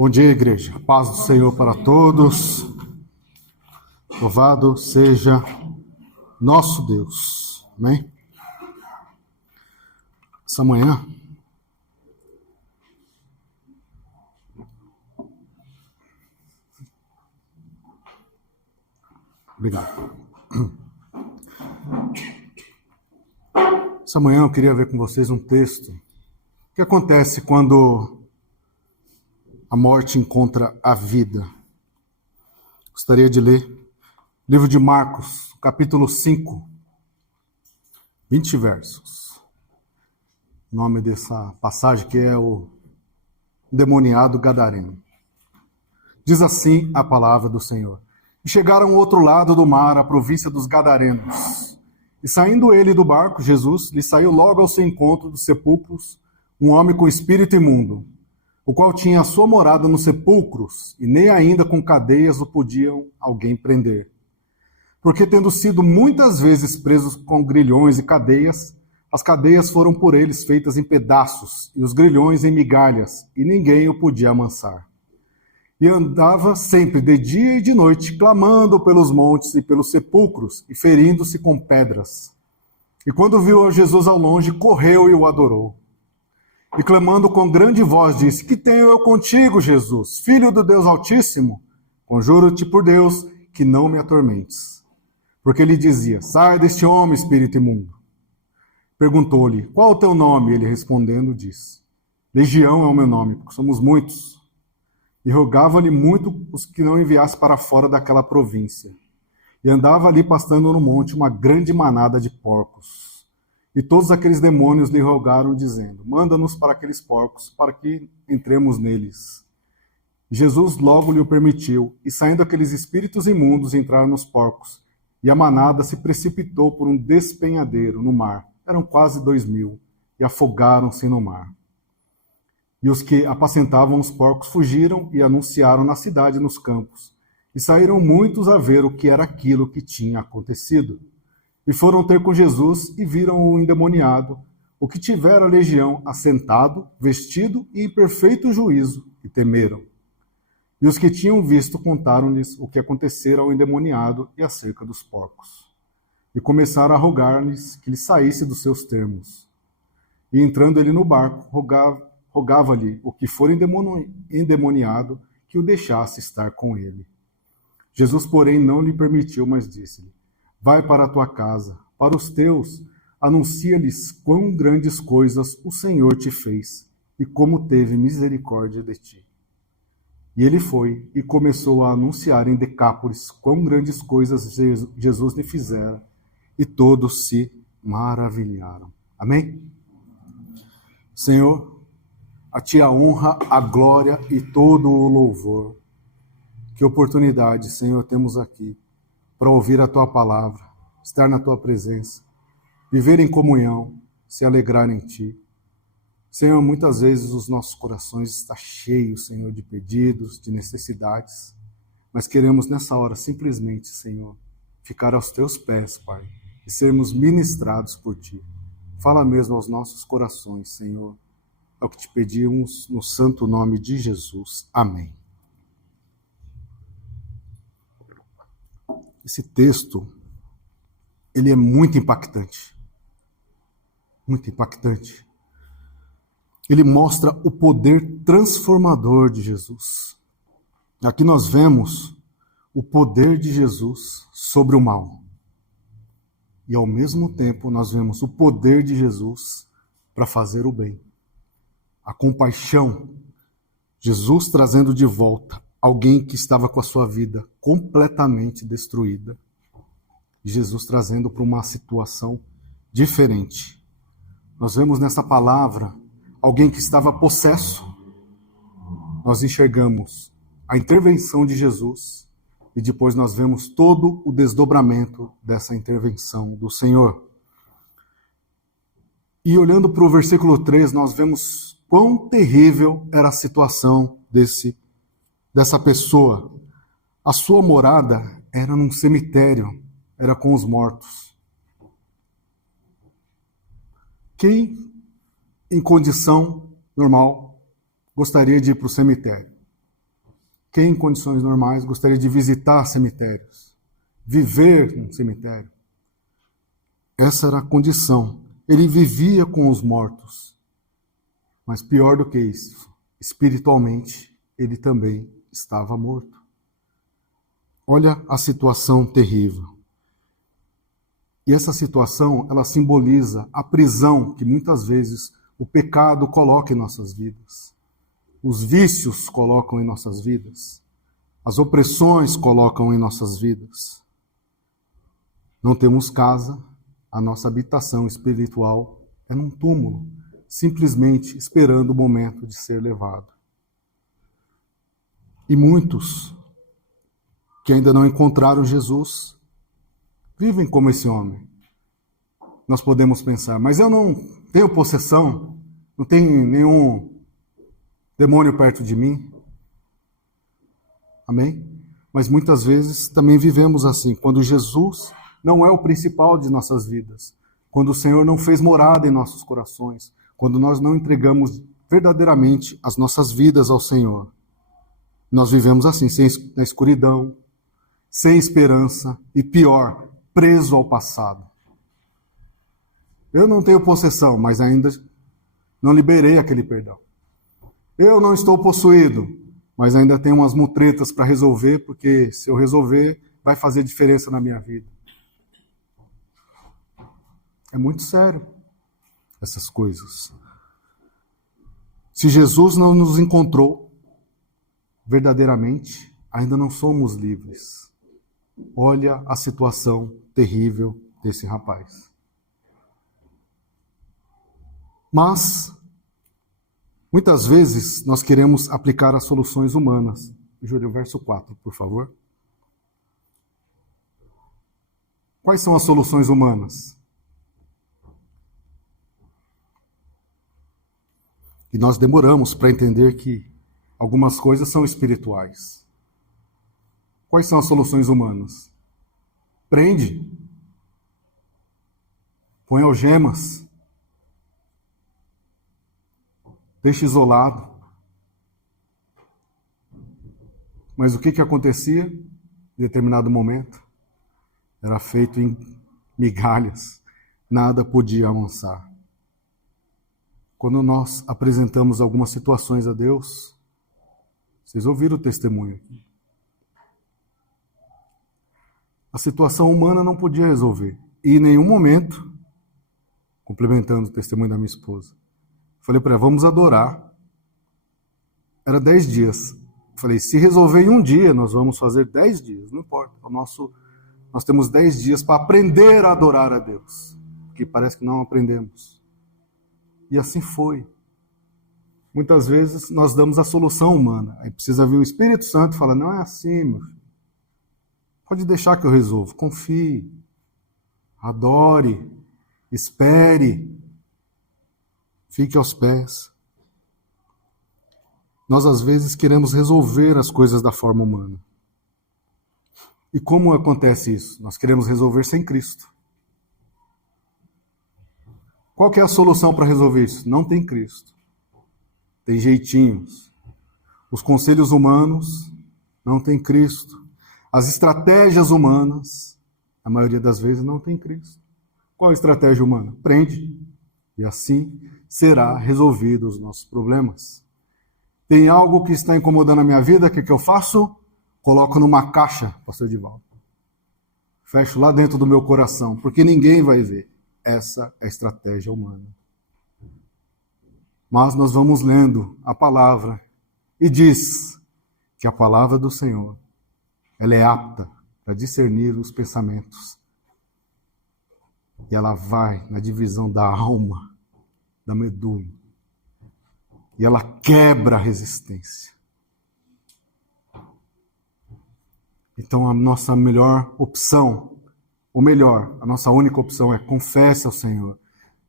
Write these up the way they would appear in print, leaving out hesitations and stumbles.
Bom dia, igreja. A paz do Senhor para todos. Louvado seja nosso Deus. Amém? Essa manhã, obrigado. Essa manhã eu queria ver com vocês um texto. O que acontece quando a morte encontra a vida? Gostaria de ler livro de Marcos, capítulo 5, 20 versos. O nome dessa passagem que é o endemoniado gadareno. Diz assim a palavra do Senhor. E chegaram ao outro lado do mar, a província dos Gadarenos. E saindo ele do barco, Jesus lhe saiu logo ao seu encontro dos sepulcros, um homem com espírito imundo, o qual tinha a sua morada nos sepulcros, e nem ainda com cadeias o podiam alguém prender. Porque tendo sido muitas vezes presos com grilhões e cadeias, as cadeias foram por eles feitas em pedaços, e os grilhões em migalhas, e ninguém o podia amansar. E andava sempre de dia e de noite, clamando pelos montes e pelos sepulcros, e ferindo-se com pedras. E quando viu a Jesus ao longe, correu e o adorou. E clamando com grande voz, disse: Que tenho eu contigo, Jesus, Filho do Deus Altíssimo? Conjuro-te por Deus que não me atormentes. Porque ele dizia: Sai deste homem, espírito imundo. Perguntou-lhe: Qual o teu nome? Ele respondendo disse: Legião é o meu nome, porque somos muitos. E rogava-lhe muito os que não enviasse para fora daquela província. E andava ali pastando no monte uma grande manada de porcos. E todos aqueles demônios lhe rogaram, dizendo: Manda-nos para aqueles porcos, para que entremos neles. Jesus logo lhe o permitiu, e saindo aqueles espíritos imundos entraram nos porcos, e a manada se precipitou por um despenhadeiro no mar. Eram quase 2.000, e afogaram-se no mar. E os que apacentavam os porcos fugiram e anunciaram na cidade e nos campos. E saíram muitos a ver o que era aquilo que tinha acontecido. E foram ter com Jesus e viram o endemoniado, o que tivera a legião, assentado, vestido e em perfeito juízo, e temeram. E os que tinham visto contaram-lhes o que acontecera ao endemoniado e acerca dos porcos. E começaram a rogar-lhes que lhe saísse dos seus termos. E entrando ele no barco, rogava-lhe o que for endemoniado que o deixasse estar com ele. Jesus, porém, não lhe permitiu, mas disse-lhe: Vai para a tua casa, para os teus, anuncia-lhes quão grandes coisas o Senhor te fez e como teve misericórdia de ti. E ele foi e começou a anunciar em Decápolis quão grandes coisas Jesus lhe fizera, e todos se maravilharam. Amém? Senhor, a ti a honra, a glória e todo o louvor. Que oportunidade, Senhor, temos aqui para ouvir a tua palavra, estar na tua presença, viver em comunhão, se alegrar em ti. Senhor, muitas vezes os nossos corações estão cheios, Senhor, de pedidos, de necessidades, mas queremos nessa hora simplesmente, Senhor, ficar aos teus pés, Pai, e sermos ministrados por ti. Fala mesmo aos nossos corações, Senhor. É o que te pedimos no santo nome de Jesus. Amém. Esse texto, ele é muito impactante. Muito impactante. Ele mostra o poder transformador de Jesus. Aqui nós vemos o poder de Jesus sobre o mal. E ao mesmo tempo nós vemos o poder de Jesus para fazer o bem. A compaixão, Jesus trazendo de volta alguém que estava com a sua vida completamente destruída. Jesus trazendo para uma situação diferente. Nós vemos nessa palavra alguém que estava possesso. Nós enxergamos a intervenção de Jesus e depois nós vemos todo o desdobramento dessa intervenção do Senhor. E olhando para o versículo 3, nós vemos quão terrível era a situação dessa pessoa. A sua morada era num cemitério, era com os mortos. Quem, em condição normal, gostaria de ir para o cemitério? Quem, em condições normais, gostaria de visitar cemitérios? Viver num cemitério? Essa era a condição. Ele vivia com os mortos. Mas pior do que isso, espiritualmente, ele também estava morto. Olha a situação terrível. E essa situação, ela simboliza a prisão que muitas vezes o pecado coloca em nossas vidas. Os vícios colocam em nossas vidas. As opressões colocam em nossas vidas. Não temos casa, a nossa habitação espiritual é num túmulo, simplesmente esperando o momento de ser levado. E muitos que ainda não encontraram Jesus vivem como esse homem. Nós podemos pensar, mas eu não tenho possessão, não tenho nenhum demônio perto de mim. Amém? Mas muitas vezes também vivemos assim, quando Jesus não é o principal de nossas vidas, quando o Senhor não fez morada em nossos corações, quando nós não entregamos verdadeiramente as nossas vidas ao Senhor. Nós vivemos assim, na escuridão, sem esperança e pior, preso ao passado. Eu não tenho possessão, mas ainda não liberei aquele perdão. Eu não estou possuído, mas ainda tenho umas mutretas para resolver, porque se eu resolver, vai fazer diferença na minha vida. É muito sério essas coisas. Se Jesus não nos encontrou verdadeiramente, ainda não somos livres. Olha a situação terrível desse rapaz. Mas, muitas vezes, nós queremos aplicar as soluções humanas. Júlio, verso 4, por favor. Quais são as soluções humanas? E nós demoramos para entender que algumas coisas são espirituais. Quais são as soluções humanas? Prende. Põe algemas. Deixa isolado. Mas o que acontecia em determinado momento? Era feito em migalhas. Nada podia avançar. Quando nós apresentamos algumas situações a Deus, vocês ouviram o testemunho aqui. A situação humana não podia resolver. E em nenhum momento, complementando o testemunho da minha esposa, falei para ela, vamos adorar. Era 10 dias. Falei, se resolver em um dia, nós vamos fazer 10 dias, não importa. Nós temos 10 dias para aprender a adorar a Deus, porque parece que não aprendemos. E assim foi. Muitas vezes nós damos a solução humana. Aí precisa vir o Espírito Santo e falar, não é assim, meu filho. Pode deixar que eu resolvo. Confie. Adore. Espere. Fique aos pés. Nós, às vezes, queremos resolver as coisas da forma humana. E como acontece isso? Nós queremos resolver sem Cristo. Qual que é a solução para resolver isso? Não tem Cristo. Tem jeitinhos. Os conselhos humanos não tem Cristo. As estratégias humanas, a maioria das vezes, não tem Cristo. Qual a estratégia humana? Prende. E assim será resolvido os nossos problemas. Tem algo que está incomodando a minha vida, o que eu faço? Coloco numa caixa, pastor Edivaldo. Fecho lá dentro do meu coração, porque ninguém vai ver. Essa é a estratégia humana. Mas nós vamos lendo a palavra e diz que a palavra do Senhor, ela é apta para discernir os pensamentos. E ela vai na divisão da alma, da medula. E ela quebra a resistência. Então a nossa melhor opção, ou melhor, a nossa única opção é confesse ao Senhor.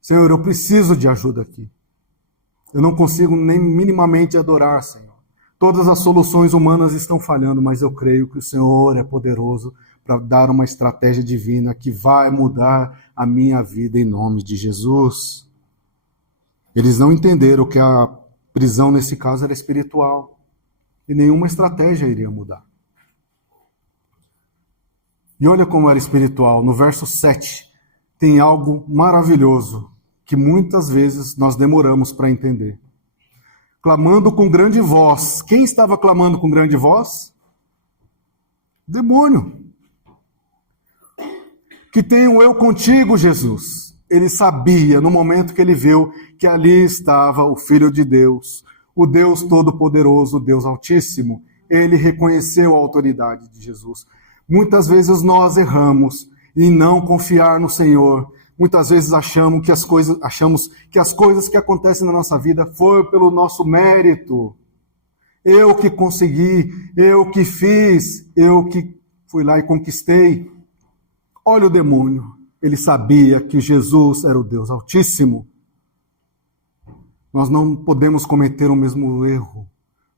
Senhor, eu preciso de ajuda aqui. Eu não consigo nem minimamente adorar, Senhor. Todas as soluções humanas estão falhando, mas eu creio que o Senhor é poderoso para dar uma estratégia divina que vai mudar a minha vida em nome de Jesus. Eles não entenderam que a prisão nesse caso era espiritual. e nenhuma estratégia iria mudar. E olha como era espiritual. No verso 7, tem algo maravilhoso que muitas vezes nós demoramos para entender. Clamando com grande voz. Quem estava clamando com grande voz? Demônio. Que tenho eu contigo, Jesus. Ele sabia, no momento que ele viu, que ali estava o Filho de Deus, o Deus Todo-Poderoso, o Deus Altíssimo. Ele reconheceu a autoridade de Jesus. Muitas vezes nós erramos em não confiar no Senhor. Muitas vezes achamos que as coisas que acontecem na nossa vida foram pelo nosso mérito. Eu que consegui, eu que fiz, eu que fui lá e conquistei. Olha o demônio. Ele sabia que Jesus era o Deus Altíssimo. Nós não podemos cometer o mesmo erro.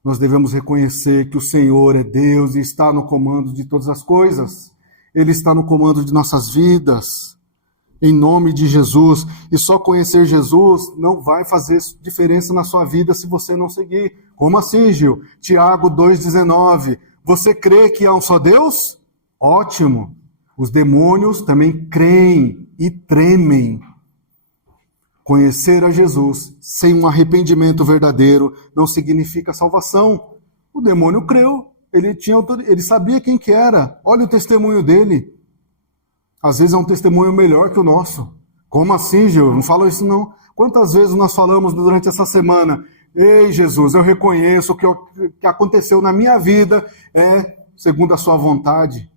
Nós devemos reconhecer que o Senhor é Deus e está no comando de todas as coisas. Ele está no comando de nossas vidas. Em nome de Jesus. E só conhecer Jesus não vai fazer diferença na sua vida se você não seguir. Como assim, Gil? Tiago 2,19. Você crê que há um só Deus? Ótimo. Os demônios também creem e tremem. Conhecer a Jesus sem um arrependimento verdadeiro não significa salvação. O demônio creu, ele sabia quem que era. Olha o testemunho dele. Às vezes é um testemunho melhor que o nosso. Como assim, Gil? Não fala isso não. Quantas vezes nós falamos durante essa semana: ei, Jesus, eu reconheço que o que aconteceu na minha vida é segundo a sua vontade.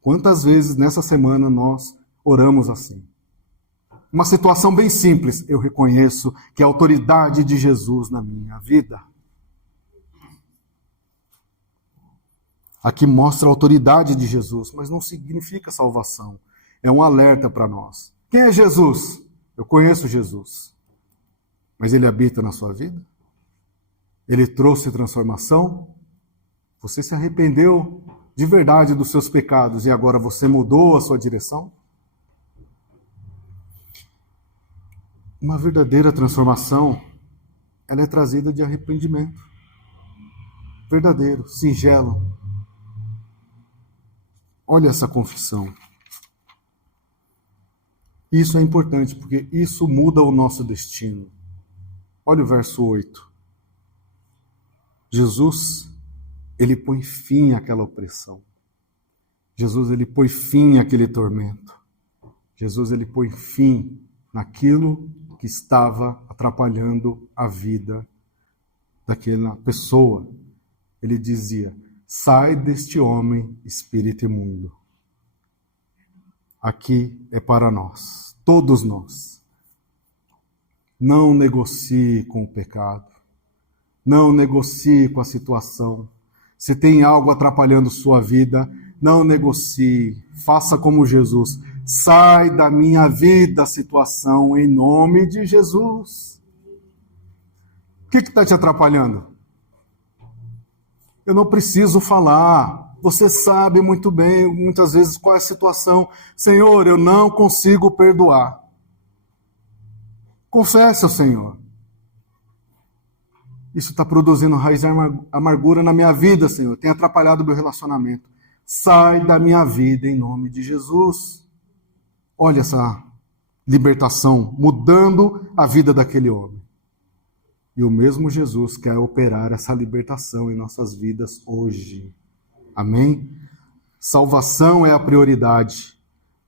Quantas vezes nessa semana nós oramos assim? Uma situação bem simples. Eu reconheço que a autoridade de Jesus na minha vida. Aqui mostra a autoridade de Jesus, mas não significa salvação. É um alerta para nós. Quem é Jesus? Eu conheço Jesus. Mas ele habita na sua vida? Ele trouxe transformação? Você se arrependeu de verdade dos seus pecados e agora você mudou a sua direção? Uma verdadeira transformação, ela é trazida de arrependimento. Verdadeiro, singelo. Olha essa confissão. Isso é importante, porque isso muda o nosso destino. Olha o verso 8. Jesus, ele põe fim àquela opressão. Jesus, ele põe fim àquele tormento. Jesus, ele põe fim naquilo que estava atrapalhando a vida daquela pessoa. Ele dizia: sai deste homem, espírito imundo. Aqui é para nós, todos nós. Não negocie com o pecado. Não negocie com a situação. Se tem algo atrapalhando sua vida, não negocie. Faça como Jesus. Sai da minha vida a situação em nome de Jesus. O que está te atrapalhando? Eu não preciso falar. Você sabe muito bem, muitas vezes, qual é a situação. Senhor, eu não consigo perdoar. Confesse ao Senhor. Isso está produzindo raiz de amargura na minha vida, Senhor. Tem atrapalhado o meu relacionamento. Sai da minha vida em nome de Jesus. Olha essa libertação, mudando a vida daquele homem. E o mesmo Jesus quer operar essa libertação em nossas vidas hoje. Amém? Salvação é a prioridade,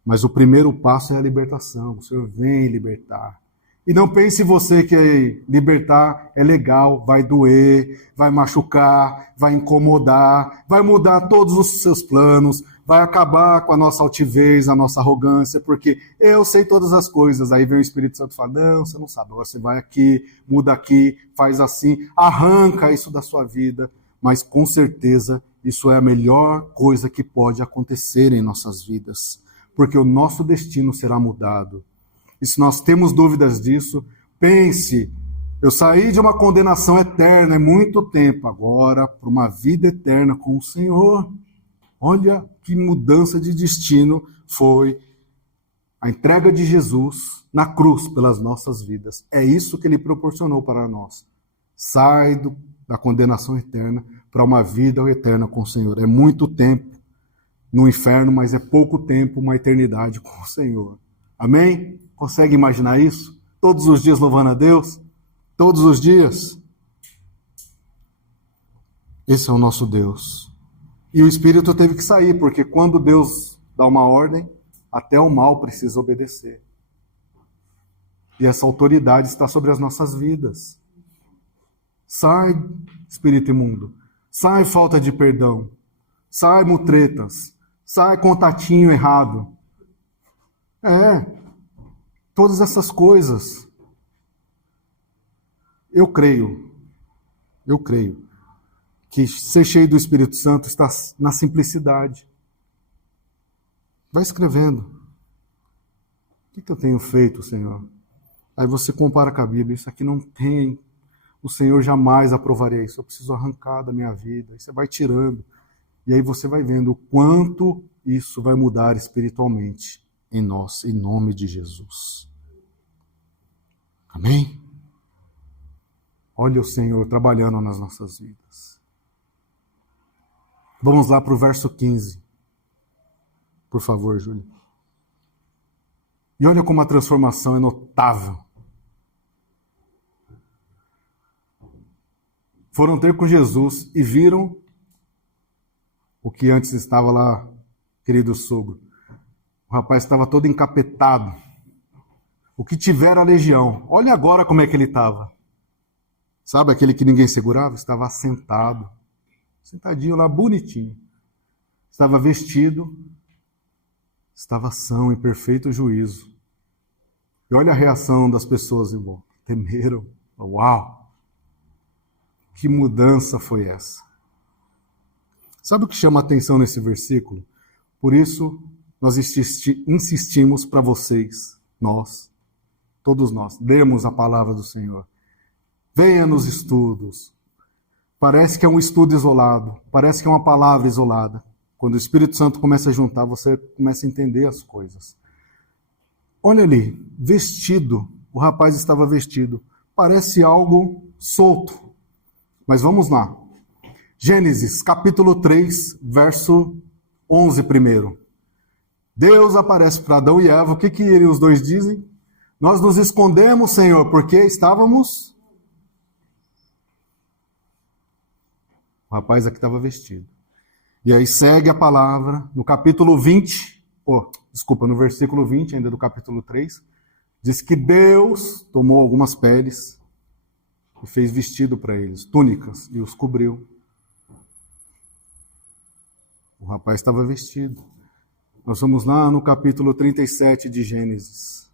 mas o primeiro passo é a libertação. O Senhor vem libertar. E não pense você que libertar é legal, vai doer, vai machucar, vai incomodar, vai mudar todos os seus planos, vai acabar com a nossa altivez, a nossa arrogância, porque eu sei todas as coisas. Aí vem o Espírito Santo e fala: não, você não sabe, agora você vai aqui, muda aqui, faz assim, arranca isso da sua vida, mas com certeza isso é a melhor coisa que pode acontecer em nossas vidas, porque o nosso destino será mudado. E se nós temos dúvidas disso, pense: eu saí de uma condenação eterna há muito tempo, agora para uma vida eterna com o Senhor. Olha que mudança de destino foi a entrega de Jesus na cruz pelas nossas vidas. É isso que ele proporcionou para nós. Sai da condenação eterna para uma vida eterna com o Senhor. É muito tempo no inferno, mas é pouco tempo, uma eternidade com o Senhor. Amém? Consegue imaginar isso? Todos os dias louvando a Deus? Todos os dias? Esse é o nosso Deus. E o Espírito teve que sair, porque quando Deus dá uma ordem, até o mal precisa obedecer. E essa autoridade está sobre as nossas vidas. Sai, espírito imundo. Sai, falta de perdão. Sai, mutretas. Sai, contatinho errado. Todas essas coisas. Eu creio que ser cheio do Espírito Santo está na simplicidade. Vai escrevendo. O que eu tenho feito, Senhor? Aí você compara com a Bíblia. Isso aqui não tem. O Senhor jamais aprovaria isso. Eu preciso arrancar da minha vida. Aí você vai tirando. E aí você vai vendo o quanto isso vai mudar espiritualmente em nós, em nome de Jesus. Amém? Olha o Senhor trabalhando nas nossas vidas. Vamos lá para o verso 15. Por favor, Júlio. E olha como a transformação é notável. Foram ter com Jesus e viram o que antes estava lá, querido sogro. O rapaz estava todo encapetado. O que tivera a legião. Olha agora como é que ele estava. Sabe aquele que ninguém segurava? Estava assentado. Sentadinho lá, bonitinho. Estava vestido. Estava são, em perfeito juízo. E olha a reação das pessoas, irmão. Temeram. Uau! Que mudança foi essa? Sabe o que chama a atenção nesse versículo? Por isso, nós insistimos para vocês, todos nós, lemos a palavra do Senhor. Venha nos estudos. Parece que é um estudo isolado, parece que é uma palavra isolada. Quando o Espírito Santo começa a juntar, você começa a entender as coisas. Olha ali, vestido, o rapaz estava vestido. Parece algo solto, mas vamos lá. Gênesis, capítulo 3, verso 11 primeiro. Deus aparece para Adão e Eva. O que os dois dizem? Nós nos escondemos, Senhor, porque estávamos... O rapaz aqui estava vestido. E aí segue a palavra, no capítulo 20, no versículo 20, ainda do capítulo 3, diz que Deus tomou algumas peles e fez vestido para eles, túnicas, e os cobriu. O rapaz estava vestido. Nós vamos lá no capítulo 37 de Gênesis.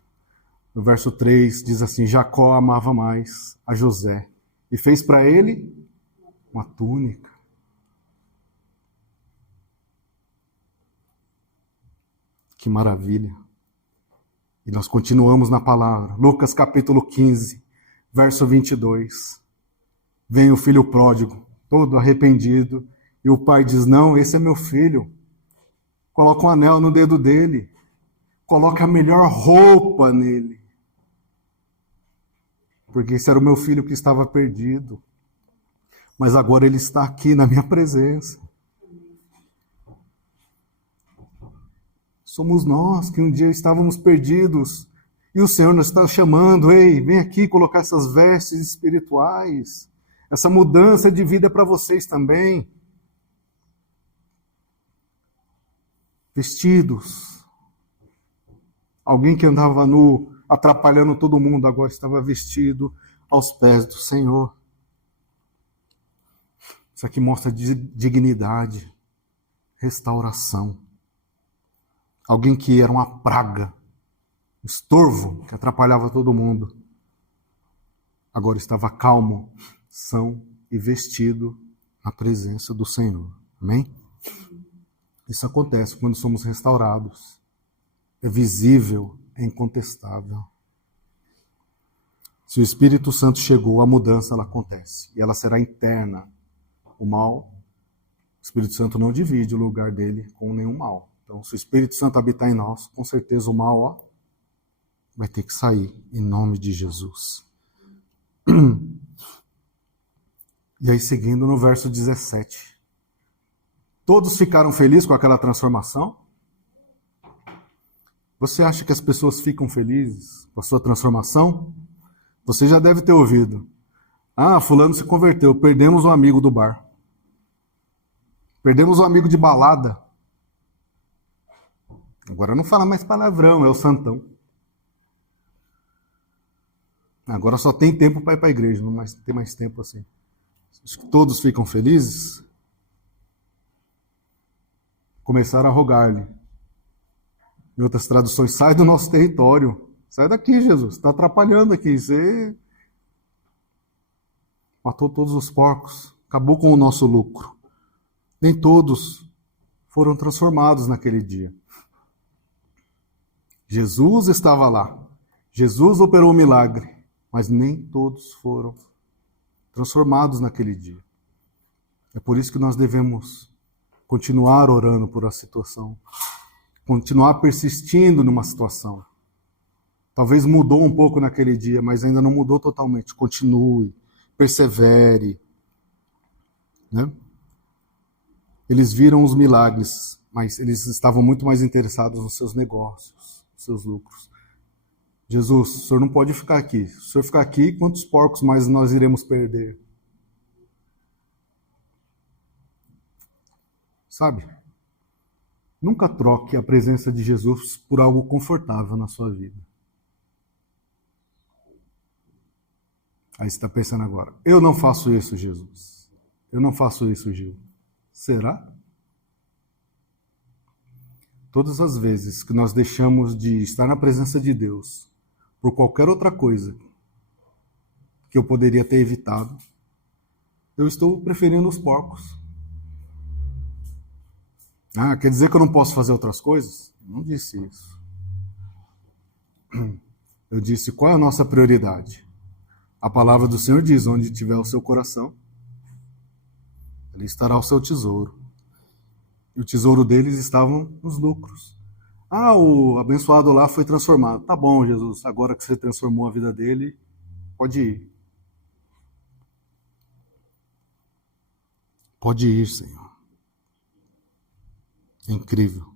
No verso 3 diz assim: Jacó amava mais a José e fez para ele uma túnica. Que maravilha. E nós continuamos na palavra. Lucas capítulo 15, verso 22. Vem o filho pródigo, todo arrependido, e o pai diz: não, esse é meu filho. Coloca um anel no dedo dele. Coloca a melhor roupa nele. Porque esse era o meu filho que estava perdido. Mas agora ele está aqui na minha presença. Somos nós que um dia estávamos perdidos. E o Senhor nos está chamando: ei, vem aqui colocar essas vestes espirituais. Essa mudança de vida para vocês também. Vestidos. Alguém que andava nu, atrapalhando todo mundo, agora estava vestido aos pés do Senhor. Isso aqui mostra dignidade, restauração. Alguém que era uma praga, um estorvo, que atrapalhava todo mundo. Agora estava calmo, são e vestido na presença do Senhor. Amém? Isso acontece quando somos restaurados. É visível, é incontestável. Se o Espírito Santo chegou, a mudança ela acontece. E ela será interna. O mal, o Espírito Santo não divide o lugar dele com nenhum mal. Então, se o Espírito Santo habitar em nós, com certeza o mal vai ter que sair, em nome de Jesus. E aí, seguindo no verso 17. Todos ficaram felizes com aquela transformação? Você acha que as pessoas ficam felizes com a sua transformação? Você já deve ter ouvido. Ah, fulano se converteu, perdemos um amigo do bar. Perdemos um amigo de balada. Agora não fala mais palavrão, é o santão. Agora só tem tempo para ir para a igreja, não tem mais tempo assim. Acho que todos ficam felizes. Começaram a rogar-lhe. Em outras traduções, sai do nosso território. Sai daqui, Jesus, está atrapalhando aqui. Você matou todos os porcos, acabou com o nosso lucro. Nem todos foram transformados naquele dia. Jesus estava lá. Jesus operou o milagre, mas nem todos foram transformados naquele dia. É por isso que nós devemos continuar orando por a situação, continuar persistindo numa situação. Talvez mudou um pouco naquele dia, mas ainda não mudou totalmente. Continue, persevere. Né? Eles viram os milagres, mas eles estavam muito mais interessados nos seus negócios, nos seus lucros. Jesus, o senhor não pode ficar aqui. Se o senhor ficar aqui, quantos porcos mais nós iremos perder? Sabe? Nunca troque a presença de Jesus por algo confortável na sua vida. Aí você está pensando agora, eu não faço isso, Jesus. Eu não faço isso, Gil. Será? Todas as vezes que nós deixamos de estar na presença de Deus por qualquer outra coisa que eu poderia ter evitado, eu estou preferindo os porcos. Ah, quer dizer que eu não posso fazer outras coisas? Não disse isso. Eu disse, qual é a nossa prioridade? A palavra do Senhor diz, onde tiver o seu coração, ali estará o seu tesouro. E o tesouro deles estavam nos lucros. Ah, o abençoado lá foi transformado. Tá bom, Jesus, agora que você transformou a vida dele, pode ir. Pode ir, Senhor. É incrível.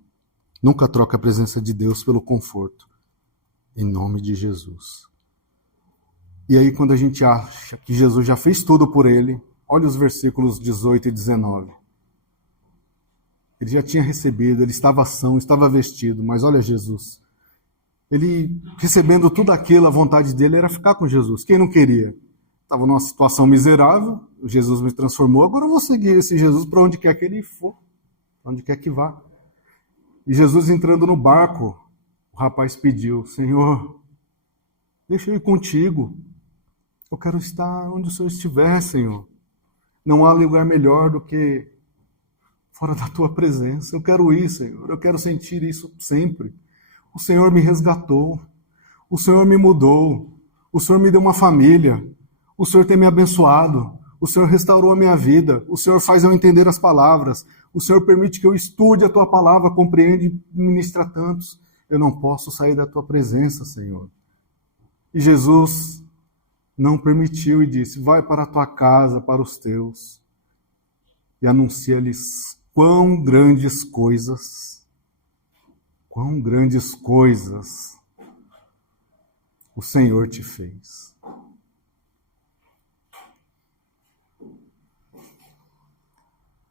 Nunca troca a presença de Deus pelo conforto. Em nome de Jesus. E aí, quando a gente acha que Jesus já fez tudo por ele, olha os versículos 18 e 19. Ele já tinha recebido, ele estava são, estava vestido, mas olha Jesus. Ele, recebendo tudo aquilo, a vontade dele era ficar com Jesus. Quem não queria? Estava numa situação miserável, Jesus me transformou, agora eu vou seguir esse Jesus para onde quer que ele for, para onde quer que vá. E Jesus entrando no barco, o rapaz pediu, Senhor, deixa eu ir contigo. Eu quero estar onde o Senhor estiver, Senhor. Não há lugar melhor do que fora da tua presença. Eu quero ir, Senhor. Eu quero sentir isso sempre. O Senhor me resgatou. O Senhor me mudou. O Senhor me deu uma família. O Senhor tem me abençoado. O Senhor restaurou a minha vida. O Senhor faz eu entender as palavras. O Senhor permite que eu estude a tua palavra, compreende e ministra tantos. Eu não posso sair da tua presença, Senhor. E Jesus não permitiu e disse, vai para a tua casa, para os teus, e anuncia-lhes quão grandes coisas o Senhor te fez.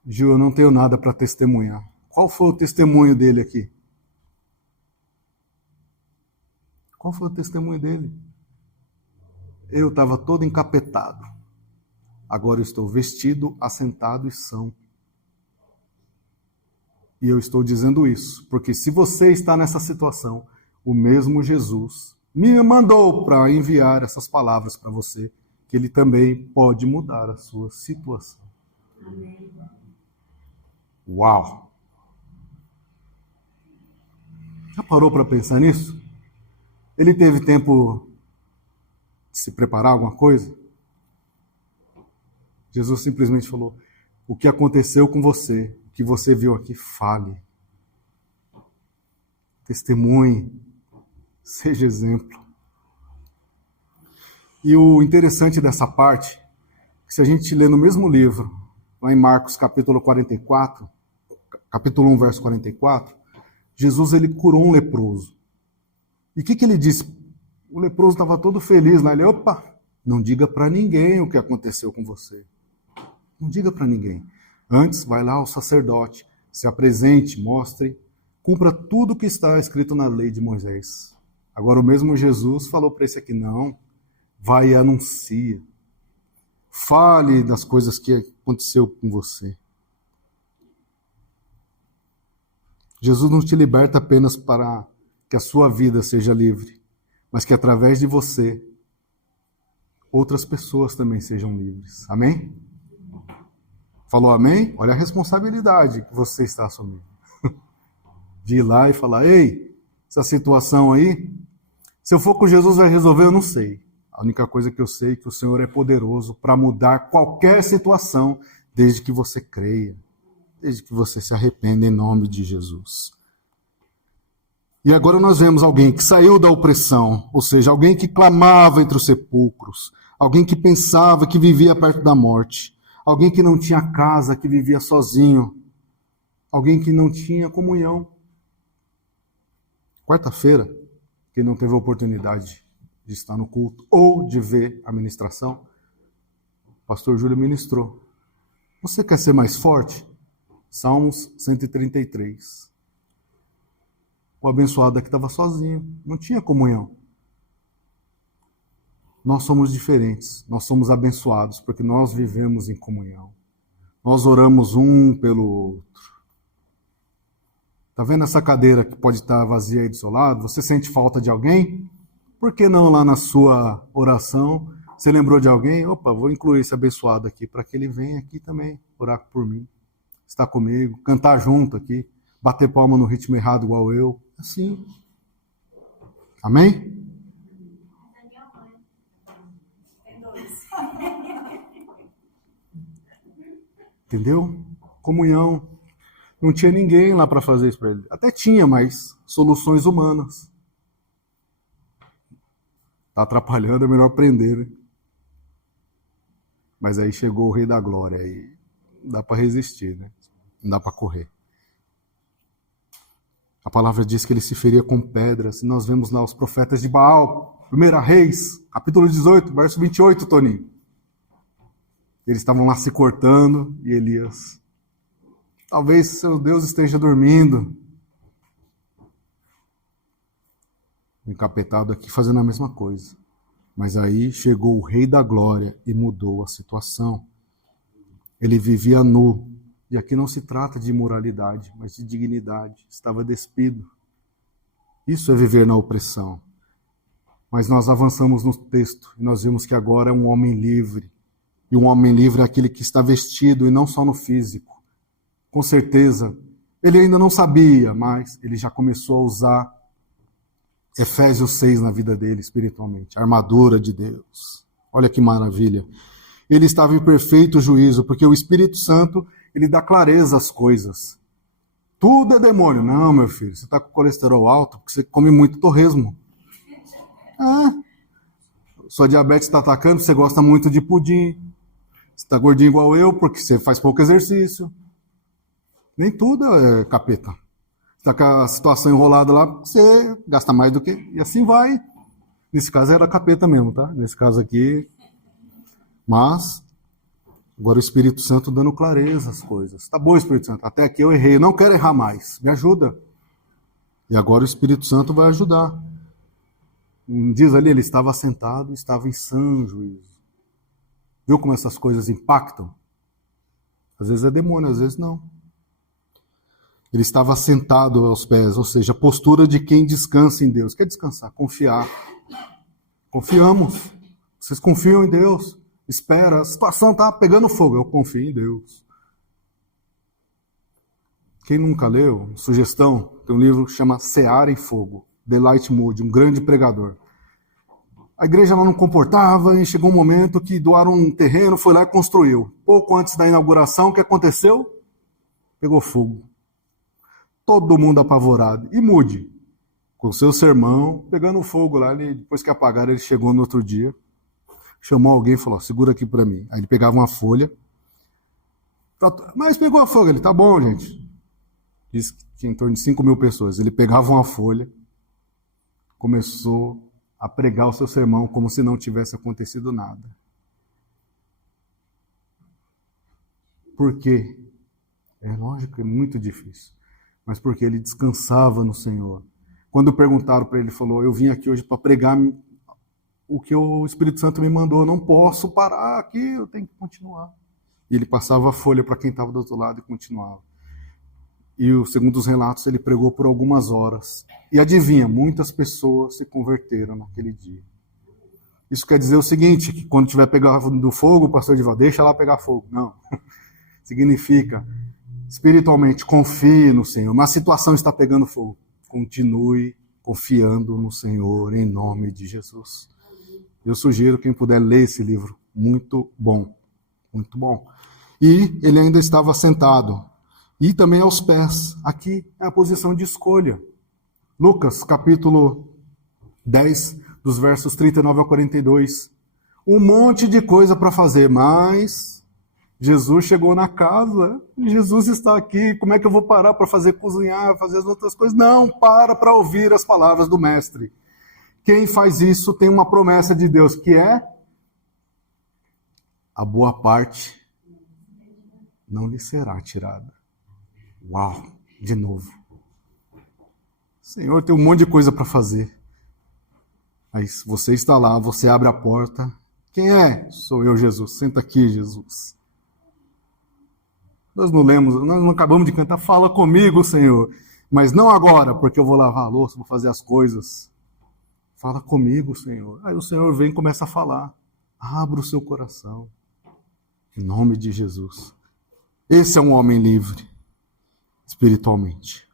Gil, eu não tenho nada para testemunhar. Qual foi o testemunho dele aqui? Qual foi o testemunho dele? Eu estava todo encapetado. Agora eu estou vestido, assentado e são. E eu estou dizendo isso, porque se você está nessa situação, o mesmo Jesus me mandou para enviar essas palavras para você, que ele também pode mudar a sua situação. Amém. Uau! Já parou para pensar nisso? Ele teve tempo de se preparar alguma coisa? Jesus simplesmente falou, o que aconteceu com você, o que você viu aqui, fale. Testemunhe, seja exemplo. E o interessante dessa parte Se a gente lê no mesmo livro, lá em Marcos capítulo 44, capítulo 1, verso 44, Jesus ele curou um leproso. E o que ele disse? O leproso estava todo feliz lá. Ele, opa, não diga para ninguém o que aconteceu com você. Não diga para ninguém. Antes, vai lá ao sacerdote, se apresente, mostre, cumpra tudo o que está escrito na lei de Moisés. Agora o mesmo Jesus falou para esse aqui, não, vai e anuncia. Fale das coisas que aconteceu com você. Jesus não te liberta apenas para que a sua vida seja livre, mas que através de você, outras pessoas também sejam livres. Amém? Falou amém? Olha a responsabilidade que você está assumindo. De ir lá e falar, ei, essa situação aí, se eu for com Jesus vai resolver, eu não sei. A única coisa que eu sei é que o Senhor é poderoso para mudar qualquer situação, desde que você creia, desde que você se arrependa em nome de Jesus. E agora nós vemos alguém que saiu da opressão, ou seja, alguém que clamava entre os sepulcros, alguém que pensava que vivia perto da morte, alguém que não tinha casa, que vivia sozinho, alguém que não tinha comunhão. Quarta-feira, quem não teve a oportunidade de estar no culto ou de ver a ministração, o pastor Júlio ministrou. Você quer ser mais forte? Salmos 133. O abençoado aqui estava sozinho, não tinha comunhão. Nós somos diferentes, nós somos abençoados porque nós vivemos em comunhão. Nós oramos um pelo outro. Está vendo essa cadeira que pode estar vazia aí do seu lado? Você sente falta de alguém? Por que não lá na sua oração, você lembrou de alguém? Opa, vou incluir esse abençoado aqui para que ele venha aqui também orar por mim. Estar comigo, cantar junto aqui, bater palma no ritmo errado igual eu. Assim. Amém? Entendeu? Comunhão. Não tinha ninguém lá para fazer isso para ele. Até tinha, mas soluções humanas. Está atrapalhando, é melhor aprender, né? Mas aí chegou o Rei da Glória, aí não dá para resistir, né? Não dá para correr. A palavra diz que ele se feria com pedras. Nós vemos lá os profetas de Baal, 1 Reis, capítulo 18, verso 28, Toninho. Eles estavam lá se cortando e Elias, talvez seu Deus esteja dormindo. O encapetado aqui fazendo a mesma coisa. Mas aí chegou o Rei da Glória e mudou a situação. Ele vivia nu. E aqui não se trata de imoralidade, mas de dignidade. Estava despido. Isso é viver na opressão. Mas nós avançamos no texto e nós vemos que agora é um homem livre. E um homem livre é aquele que está vestido e não só no físico. Com certeza, ele ainda não sabia, mas ele já começou a usar Efésios 6 na vida dele espiritualmente. A armadura de Deus. Olha que maravilha. Ele estava em perfeito juízo, porque o Espírito Santo, ele dá clareza às coisas. Tudo é demônio. Não, meu filho, você está com colesterol alto porque você come muito torresmo. Sua diabetes está atacando, você gosta muito de pudim. Você está gordinho igual eu porque você faz pouco exercício. Nem tudo é capeta. Você está com a situação enrolada lá, você gasta mais do que... E assim vai. Nesse caso era capeta mesmo, tá? Nesse caso aqui... Mas, agora o Espírito Santo dando clareza às coisas. Tá bom, Espírito Santo, até aqui eu errei, eu não quero errar mais. Me ajuda. E agora o Espírito Santo vai ajudar. Diz ali, ele estava sentado, estava em sã juízo. Viu como essas coisas impactam? Às vezes é demônio, às vezes não. Ele estava sentado aos pés, ou seja, a postura de quem descansa em Deus. Quer descansar? Confiar. Confiamos. Vocês confiam em Deus. Espera, a situação está pegando fogo. Eu confio em Deus. Quem nunca leu, sugestão, tem um livro que chama Seara em Fogo, Dwight Moody, um grande pregador. A igreja lá não comportava e chegou um momento que doaram um terreno, foi lá e construiu. Pouco antes da inauguração, o que aconteceu? Pegou fogo. Todo mundo apavorado. E Moody, com seu sermão, pegando fogo lá, depois que apagaram, ele chegou no outro dia. chamou alguém e falou, segura aqui para mim. Aí ele pegava uma folha, mas pegou a folha, ele, tá bom, gente. Diz que tinha em torno de 5.000 pessoas. Ele pegava uma folha, começou a pregar o seu sermão como se não tivesse acontecido nada. Por quê? É lógico, é muito difícil. Mas porque ele descansava no Senhor. Quando perguntaram para ele, ele falou, eu vim aqui hoje para pregar o que o Espírito Santo me mandou. Eu não posso parar aqui, eu tenho que continuar. E ele passava a folha para quem estava do outro lado e continuava. E, segundo os relatos, ele pregou por algumas horas. E adivinha, muitas pessoas se converteram naquele dia. Isso quer dizer o seguinte, que quando tiver pegando fogo, o pastor diz, deixa lá pegar fogo. Não. Significa, espiritualmente, confie no Senhor. Mas a situação está pegando fogo. Continue confiando no Senhor, em nome de Jesus. Eu sugiro quem puder ler esse livro. Muito bom. Muito bom. E ele ainda estava sentado. E também aos pés. Aqui é a posição de escolha. Lucas, capítulo 10, dos versos 39 a 42. Um monte de coisa para fazer, mas Jesus chegou na casa, Jesus está aqui, como é que eu vou parar para cozinhar, fazer as outras coisas? Não, para ouvir as palavras do Mestre. Quem faz isso tem uma promessa de Deus, que é a boa parte não lhe será tirada. Uau, de novo. Senhor, tem um monte de coisa para fazer. Mas você está lá, você abre a porta. Quem é? Sou eu, Jesus. Senta aqui, Jesus. Nós não acabamos de cantar, fala comigo, Senhor. Mas não agora, porque eu vou lavar a louça, vou fazer as coisas. Fala comigo, Senhor. Aí o Senhor vem e começa a falar. Abra o seu coração. Em nome de Jesus. Esse é um homem livre, espiritualmente.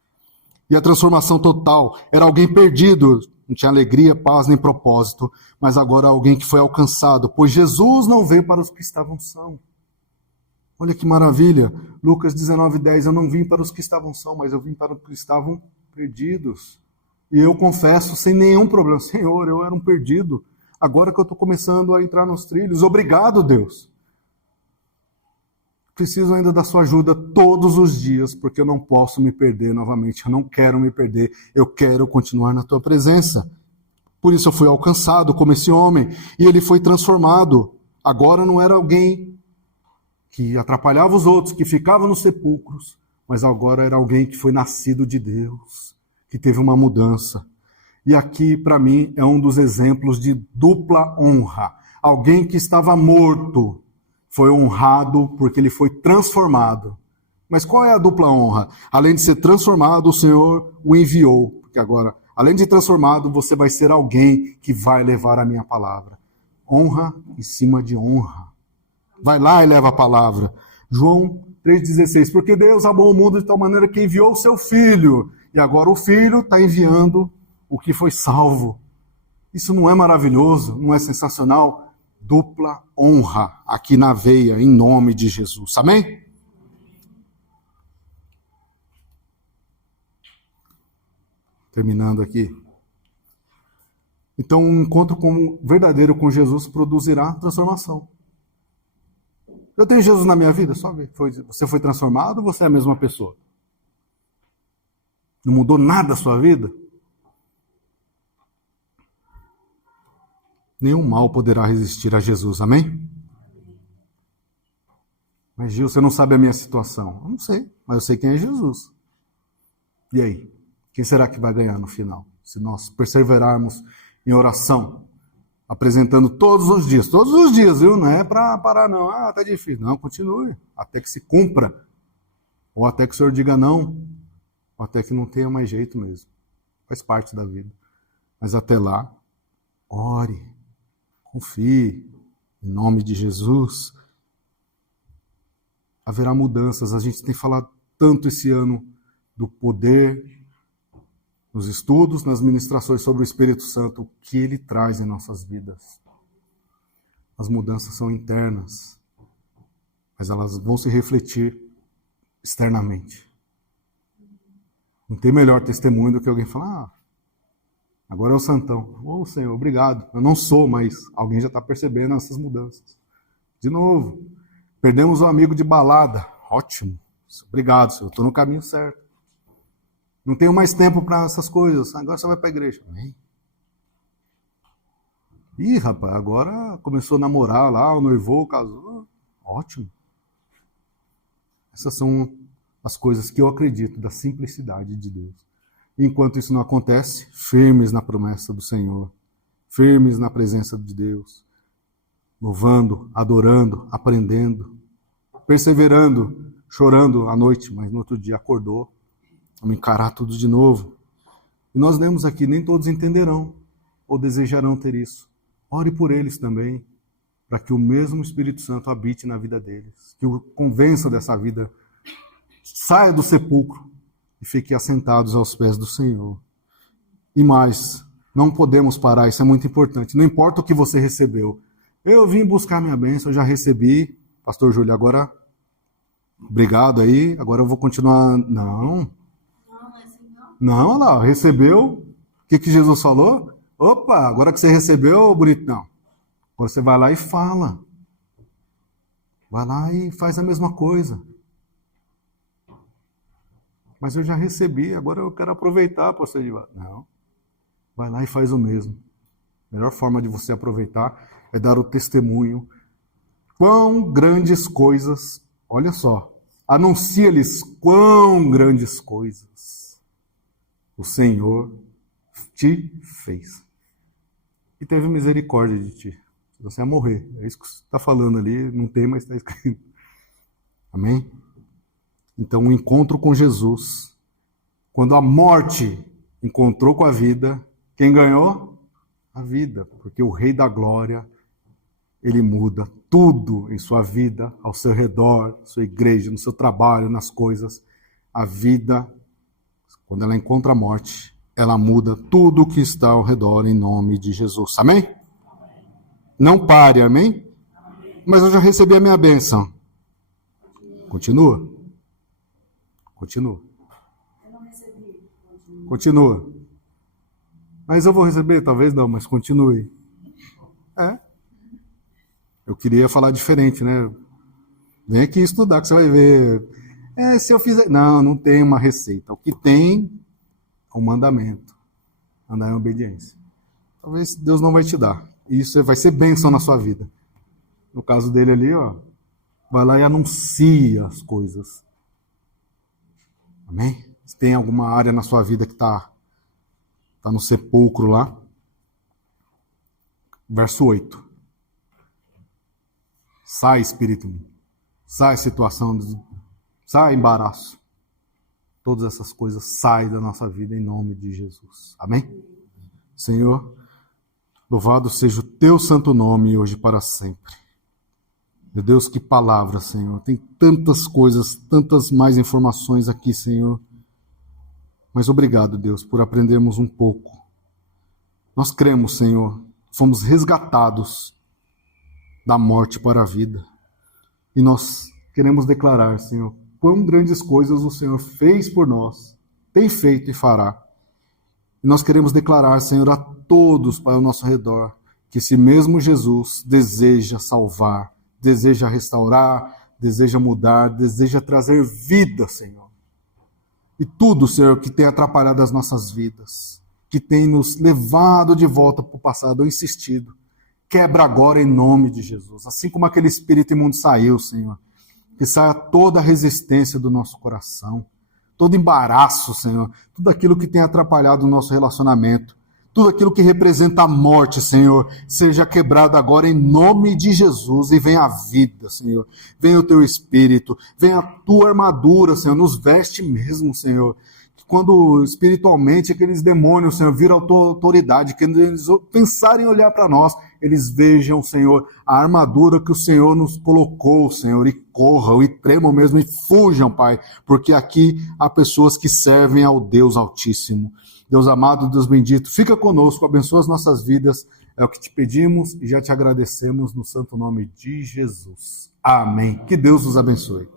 E a transformação total era alguém perdido, não tinha alegria, paz nem propósito, mas agora alguém que foi alcançado, pois Jesus não veio para os que estavam são. Olha que maravilha, Lucas 19:10, eu não vim para os que estavam são, mas eu vim para os que estavam perdidos. E eu confesso, sem nenhum problema, Senhor, eu era um perdido, agora que eu estou começando a entrar nos trilhos, obrigado, Deus. Preciso ainda da sua ajuda todos os dias, porque eu não posso me perder novamente, eu não quero me perder, eu quero continuar na tua presença. Por isso eu fui alcançado como esse homem, e ele foi transformado. Agora não era alguém que atrapalhava os outros, que ficava nos sepulcros, mas agora era alguém que foi nascido de Deus, que teve uma mudança. E aqui, para mim, é um dos exemplos de dupla honra. Alguém que estava morto, foi honrado porque ele foi transformado. Mas qual é a dupla honra? Além de ser transformado, o Senhor o enviou. Porque agora, além de transformado, você vai ser alguém que vai levar a minha palavra. Honra em cima de honra. Vai lá e leva a palavra. João 3,16. Porque Deus amou o mundo de tal maneira que enviou o seu Filho. E agora o Filho está enviando o que foi salvo. Isso não é maravilhoso? Não é sensacional? Dupla honra aqui na veia, em nome de Jesus. Amém? Terminando aqui. Então, um encontro verdadeiro com Jesus produzirá transformação. Eu tenho Jesus na minha vida? Só ver. Você foi transformado ou você é a mesma pessoa? Não mudou nada a sua vida? Nenhum mal poderá resistir a Jesus, amém? Mas Gil, você não sabe a minha situação. Eu não sei, mas eu sei quem é Jesus. E aí? Quem será que vai ganhar no final? Se nós perseverarmos em oração, apresentando todos os dias, viu? Não é para parar não, tá difícil. Não, continue, até que se cumpra. Ou até que o Senhor diga não, ou até que não tenha mais jeito mesmo. Faz parte da vida. Mas até lá, ore. Confie, em nome de Jesus. Haverá mudanças. A gente tem falado tanto esse ano do poder, nos estudos, nas ministrações sobre o Espírito Santo, o que ele traz em nossas vidas. As mudanças são internas, mas elas vão se refletir externamente. Não tem melhor testemunho do que alguém falar, Agora é o santão. Ô, Senhor, obrigado. Eu não sou, mas alguém já está percebendo essas mudanças. De novo, perdemos um amigo de balada. Ótimo. Obrigado, Senhor. Estou no caminho certo. Não tenho mais tempo para essas coisas. Agora você vai para a igreja. Amém. Ih, rapaz, agora começou a namorar lá, o noivou, casou. Ótimo. Essas são as coisas que eu acredito da simplicidade de Deus. Enquanto isso não acontece, firmes na promessa do Senhor, firmes na presença de Deus, louvando, adorando, aprendendo, perseverando, chorando à noite, mas no outro dia acordou, vamos encarar tudo de novo. E nós lemos aqui, nem todos entenderão ou desejarão ter isso. Ore por eles também, para que o mesmo Espírito Santo habite na vida deles, que o convença dessa vida, saia do sepulcro e fiquem assentados aos pés do Senhor. E mais, não podemos parar, isso é muito importante. Não importa o que você recebeu. Eu vim buscar minha bênção, eu já recebi. Pastor Júlio, agora, obrigado aí, agora eu vou continuar. Não, olha lá, recebeu. O que Jesus falou? Opa, agora que você recebeu, bonito, não. Agora você vai lá e fala. Vai lá e faz a mesma coisa. Mas eu já recebi, agora eu quero aproveitar, pastor Edivaldo. Não. Vai lá e faz o mesmo. A melhor forma de você aproveitar é dar o testemunho. Quão grandes coisas, olha só, anuncia-lhes quão grandes coisas o Senhor te fez. E teve misericórdia de ti. Você vai morrer. É isso que você está falando ali, não tem, mas está escrito. Amém? Então, o encontro com Jesus, quando a morte encontrou com a vida, quem ganhou? A vida, porque o Rei da Glória, ele muda tudo em sua vida, ao seu redor, na sua igreja, no seu trabalho, nas coisas. A vida, quando ela encontra a morte, ela muda tudo o que está ao redor em nome de Jesus. Amém? Não pare, amém? Mas eu já recebi a minha bênção. Continua. Continua. Mas eu vou receber? Talvez não, mas continue. Eu queria falar diferente, né? Vem aqui estudar que você vai ver. Se eu fizer... Não tem uma receita. O que tem é um mandamento. Andar em obediência. Talvez Deus não vai te dar. Isso vai ser bênção na sua vida. No caso dele ali, ó, vai lá e anuncia as coisas. Amém? Se tem alguma área na sua vida que está no sepulcro lá. Verso 8. Sai espírito, sai situação, sai embaraço. Todas essas coisas saem da nossa vida em nome de Jesus. Amém? Senhor, louvado seja o teu santo nome hoje para sempre. Meu Deus, que palavra, Senhor. Tem tantas coisas, tantas mais informações aqui, Senhor. Mas obrigado, Deus, por aprendermos um pouco. Nós cremos, Senhor, fomos resgatados da morte para a vida. E nós queremos declarar, Senhor, quão grandes coisas o Senhor fez por nós, tem feito e fará. E nós queremos declarar, Senhor, a todos para o nosso redor, que esse mesmo Jesus deseja salvar, deseja restaurar, deseja mudar, deseja trazer vida, Senhor. E tudo, Senhor, que tem atrapalhado as nossas vidas, que tem nos levado de volta para o passado ou insistido, quebra agora em nome de Jesus. Assim como aquele espírito imundo saiu, Senhor, que saia toda a resistência do nosso coração, todo embaraço, Senhor, tudo aquilo que tem atrapalhado o nosso relacionamento, tudo aquilo que representa a morte, Senhor, seja quebrado agora em nome de Jesus e venha a vida, Senhor. Venha o teu Espírito, venha a tua armadura, Senhor, nos veste mesmo, Senhor. Quando espiritualmente aqueles demônios, Senhor, viram a tua autoridade, que eles pensarem em olhar para nós, eles vejam, Senhor, a armadura que o Senhor nos colocou, Senhor, e corram, e tremam mesmo, e fujam, Pai, porque aqui há pessoas que servem ao Deus Altíssimo. Deus amado, Deus bendito, fica conosco, abençoa as nossas vidas, é o que te pedimos e já te agradecemos no santo nome de Jesus. Amém. Que Deus os abençoe.